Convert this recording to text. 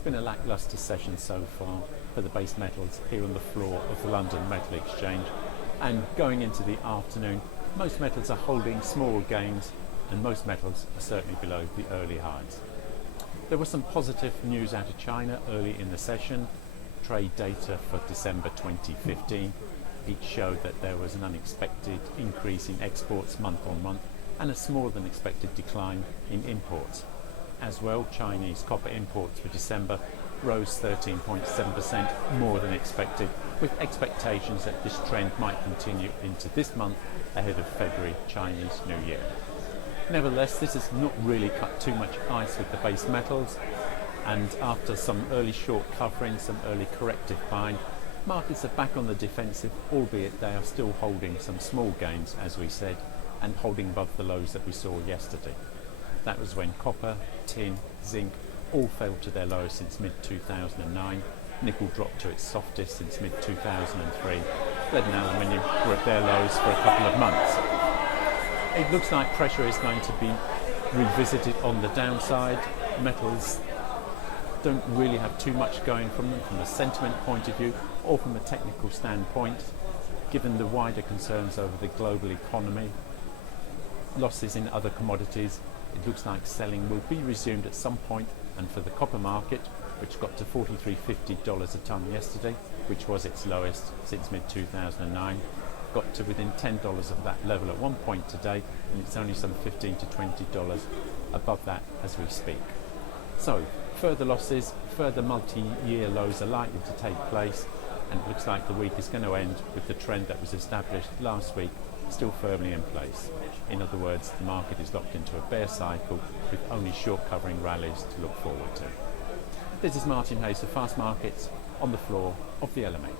It's been a lacklustre session so far for the base metals here on the floor of the London Metal Exchange, and going into the afternoon most metals are holding small gains and most metals are certainly below the early highs. There was some positive news out of China early in the session. Trade data for December 2015, it showed that there was an unexpected increase in exports month on month and a smaller than expected decline in imports. As well, Chinese copper imports for December rose 13.7% more than expected, with expectations that this trend might continue into this month ahead of February Chinese New Year. Nevertheless, this has not really cut too much ice with the base metals, and after some early short covering, some early corrective buying, markets are back on the defensive, albeit they are still holding some small gains, as we said, and holding above the lows that we saw yesterday. That was when copper, tin, zinc all fell to their lowest since mid-2009. Nickel dropped to its softest since mid-2003. Lead and aluminium were at their lows for a couple of months. It looks like pressure is going to be revisited on the downside. Metals don't really have too much going from them from a sentiment point of view or from a technical standpoint, given the wider concerns over the global economy. Losses in other commodities, it looks like selling will be resumed at some point, and for the copper market, which got to $43.50 a tonne yesterday, which was its lowest since mid-2009, got to within $10 of that level at one point today, and it's only some $15 to $20 above that as we speak. So further losses, further multi-year lows are likely to take place, and it looks like the week is going to end with the trend that was established last week still firmly in place. In other words, the market is locked into a bear cycle with only short covering rallies to look forward to. This is Martin Hayes of FastMarkets on the floor of the LME.